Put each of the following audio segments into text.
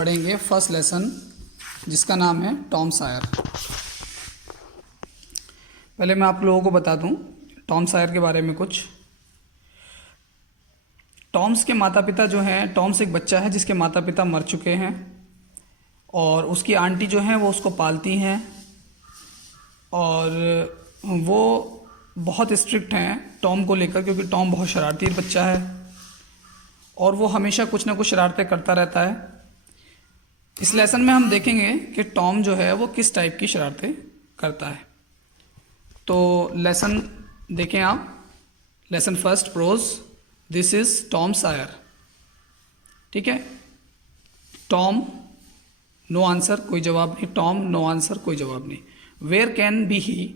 पढ़ेंगे first lesson जिसका नाम है टॉम सायर। पहले मैं आप लोगों को बता दूं टॉम सायर के बारे में कुछ। टॉम्स के माता पिता जो हैं, टॉम्स एक बच्चा है जिसके माता पिता मर चुके हैं और उसकी आंटी जो हैं वो उसको पालती हैं और वो बहुत स्ट्रिक्ट हैं टॉम को लेकर, क्योंकि टॉम बहुत शरारती बच्चा है और वो हमेशा कुछ ना कुछ शरारतें करता रहता है। इस लेसन में हम देखेंगे कि टॉम जो है वो किस टाइप की शरारतें करता है। तो लेसन देखें आप, lesson first prose, this is Tom Sawyer. ठीक है, टॉम नो आंसर, कोई जवाब नहीं। टॉम नो आंसर, कोई जवाब नहीं। वेयर कैन बी ही,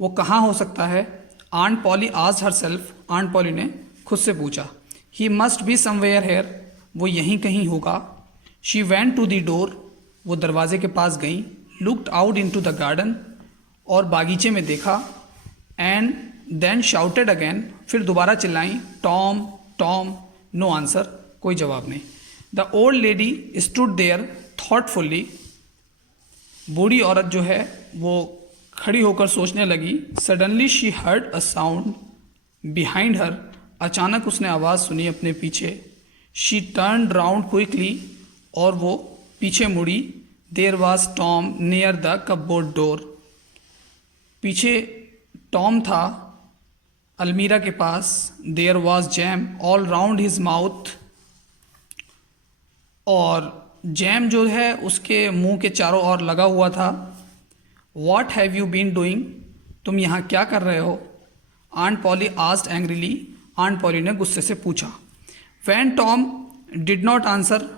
वो कहाँ हो सकता है। Aunt Polly asked herself, aunt Polly ने खुद से पूछा। He must be somewhere here, वो यहीं कहीं होगा। She went to the door, वो दरवाजे के पास गई। Looked out into the garden, और बागीचे में देखा। एंड देन शाउटेड अगेन, फिर दोबारा चिल्लाई, टॉम टॉम, नो आंसर, कोई जवाब नहीं। The old lady stood there thoughtfully, बूढ़ी औरत जो है वो खड़ी होकर सोचने लगी। Suddenly she heard a sound behind her, अचानक उसने आवाज़ सुनी अपने पीछे। शी टर्न राउंड क्विकली, और वो पीछे मुड़ी। There was Tom near the cupboard door, पीछे टॉम था अलमीरा के पास। There was jam all round his mouth, और जैम जो है उसके मुंह के चारों ओर लगा हुआ था। What have you been doing, तुम यहाँ क्या कर रहे हो। Aunt Polly asked angrily, aunt Polly ने गुस्से से पूछा। When Tom did not answer,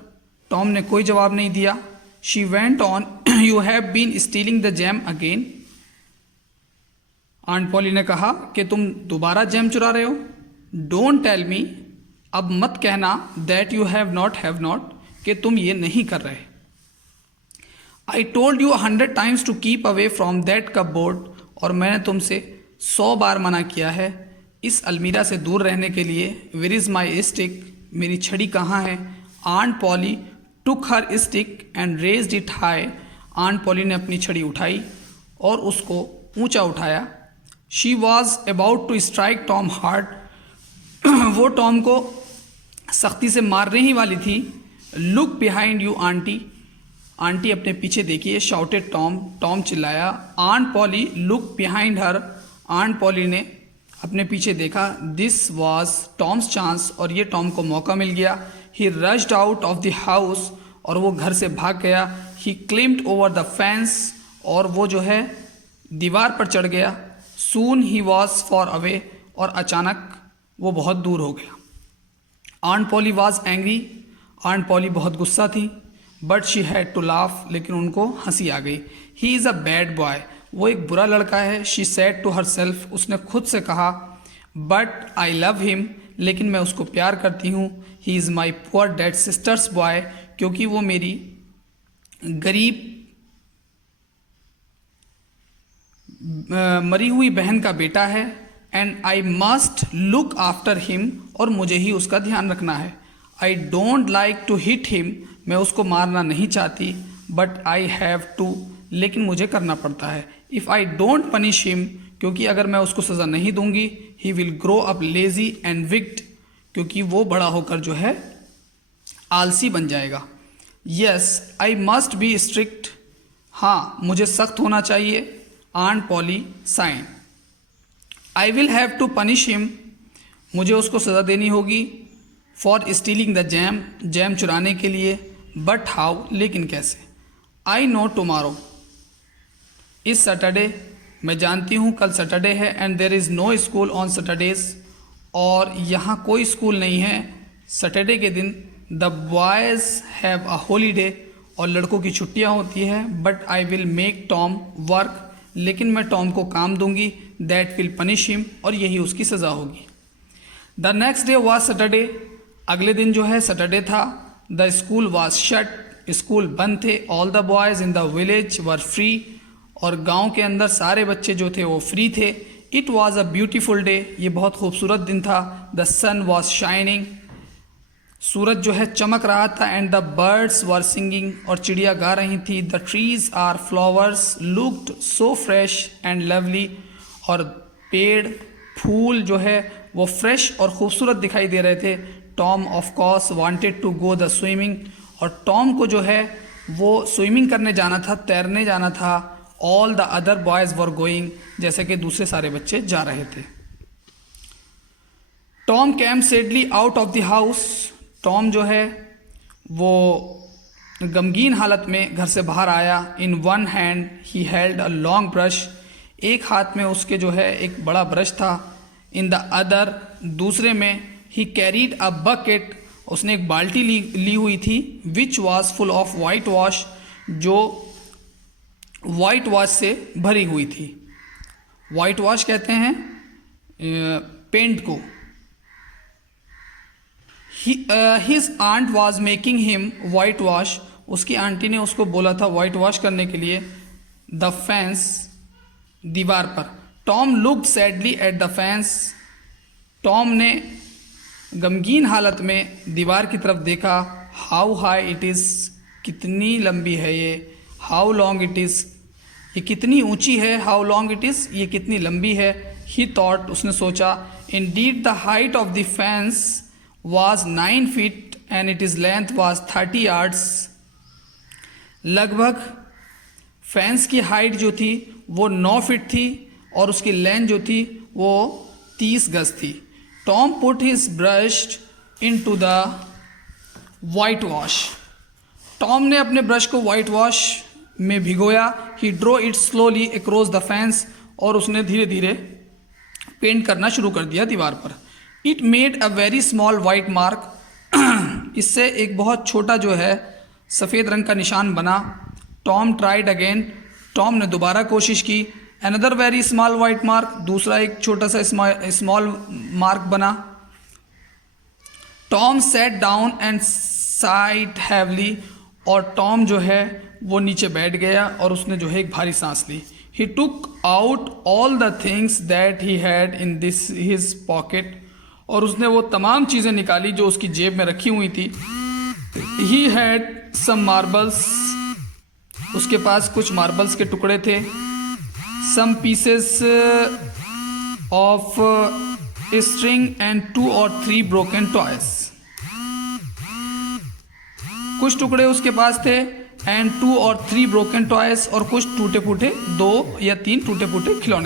Tom ने कोई जवाब नहीं दिया। She went on, you have been stealing the jam again, aunt Polly ने कहा कि तुम दोबारा जैम चुरा रहे हो। डोंट टेल मी, अब मत कहना, दैट यू हैव नॉट, कि तुम ये नहीं कर रहे। I told you 100 times to keep away from that cupboard, और मैंने तुमसे 100 बार मना किया है इस अलमीरा से दूर रहने के लिए। वेयर इज़ माई स्टिक, मेरी छड़ी कहाँ है। Aunt Polly took her stick and raised it high, aunt Polly ने अपनी छड़ी उठाई और उसको ऊंचा उठाया। She was about to strike Tom hard, वो टॉम को सख्ती से मारने ही वाली थी। Look behind you auntie, auntie अपने पीछे देखिए। शाउटेड टॉम, टॉम चिल्लाया। Aunt Polly look behind her, aunt Polly ने अपने पीछे देखा। दिस वॉज टॉम्स चांस, और ये टॉम को मौका मिल गया। He rushed out of the house, और वो घर से भाग गया। He climbed over the fence, और वो जो है दीवार पर चढ़ गया। Soon he was far away, और अचानक वो बहुत दूर हो गया। Aunt Polly was angry, aunt Polly बहुत गुस्सा थी। But she had to laugh, लेकिन उनको हंसी आ गई। He is a bad boy, वो एक बुरा लड़का है। She said to herself, उसने खुद से कहा। बट आई लव हिम, लेकिन मैं उसको प्यार करती हूँ। He is my poor dead sisters boy, क्योंकि वो मेरी गरीब मरी हुई बहन का बेटा है। And I must look after him, और मुझे ही उसका ध्यान रखना है। I don't like to hit him, मैं उसको मारना नहीं चाहती। बट आई हैव टू, लेकिन मुझे करना पड़ता है। If I don't punish him, क्योंकि अगर मैं उसको सज़ा नहीं दूंगी, he will grow up lazy and wicked, क्योंकि वो बड़ा होकर जो है आलसी बन जाएगा। Yes I must be strict, हाँ मुझे सख्त होना चाहिए। Aunt Polly sighed. I will have to punish him, मुझे उसको सज़ा देनी होगी। For stealing the jam, jam चुराने के लिए। बट हाउ, लेकिन कैसे। I no tomorrow, is Saturday, मैं जानती हूँ कल सैटरडे है। And there is no school on Saturdays, और यहाँ कोई स्कूल नहीं है सैटरडे के दिन। The boys have a holiday, और लड़कों की छुट्टियाँ होती हैं। But I will make Tom work, लेकिन मैं टॉम को काम दूंगी। दैट विल पनिश हिम, और यही उसकी सज़ा होगी। The next day was Saturday, अगले दिन जो है सैटरडे था। The school was shut, school बंद थे। All the boys in the village were free, और गांव के अंदर सारे बच्चे जो थे वो फ्री थे। It was a beautiful day, ये बहुत खूबसूरत दिन था। द सन वॉज शाइनिंग, सूरज जो है चमक रहा था। And the birds were singing, और चिड़िया गा रही थी। The trees are flowers looked so fresh and lovely, और पेड़ फूल जो है वो फ्रेश और खूबसूरत दिखाई दे रहे थे। Tom of course wanted to go the swimming, और टॉम को जो है वो स्विमिंग करने जाना था, तैरने जाना था। All the other boys were going, जैसे कि दूसरे सारे बच्चे जा रहे थे। Tom came sadly out of the house, Tom जो है वो गमगीन हालत में घर से बाहर आया। In one hand he held a long brush, एक हाथ में उसके जो है एक बड़ा ब्रश था। इन द अदर, दूसरे में, ही कैरीड अ बकेट, उसने एक बाल्टी ली हुई थी। Which was full of white wash, जो वाइट वॉश से भरी हुई थी। वाइट वॉश कहते हैं पेंट को। His aunt was making him whitewash, उसकी आंटी ने उसको बोला था वाइट वॉश करने के लिए। द फेंस, दीवार पर। Tom looked sadly at the fence, Tom ने गमगीन हालत में दीवार की तरफ देखा। हाउ हाई इट इज़, कितनी लंबी है ये। हाउ लॉन्ग इट इज़, ये कितनी ऊंची है। हाउ लॉन्ग इट इज़, ये कितनी लंबी है। ही थॉट, उसने सोचा। Indeed the height of the fence was 9 feet and its length was 30 yards, लगभग फेंस की हाइट जो थी वो 9 फीट थी और उसकी लेंथ जो थी वो 30 गज थी। Tom put his brush into the whitewash, Tom ने अपने ब्रश को वाइट वॉश में भिगोया। He draw it slowly across the fence, और उसने धीरे धीरे पेंट करना शुरू कर दिया दीवार पर। It made a very small white mark, इससे एक बहुत छोटा जो है सफ़ेद रंग का निशान बना। टॉम ट्राइड अगेन, टॉम ने दोबारा कोशिश की। Another very small white mark, दूसरा एक छोटा सा स्मॉल मार्क बना। Tom sat down and side heavily, और टॉम जो है वो नीचे बैठ गया और उसने जो है एक भारी सांस ली। He took out all the things that he had in this his pocket, और उसने वो तमाम चीज़ें निकाली जो उसकी जेब में रखी हुई थी। ही हैड सम मार्बल्स, उसके पास कुछ मार्बल्स के टुकड़े थे। Some pieces of string and 2 or 3 broken toys, कुछ टुकड़े उसके पास थे। एंड 2 or 3 ब्रोकन टॉयज, और कुछ टूटे फूटे 2 या 3 टूटे फूटे खिलौने।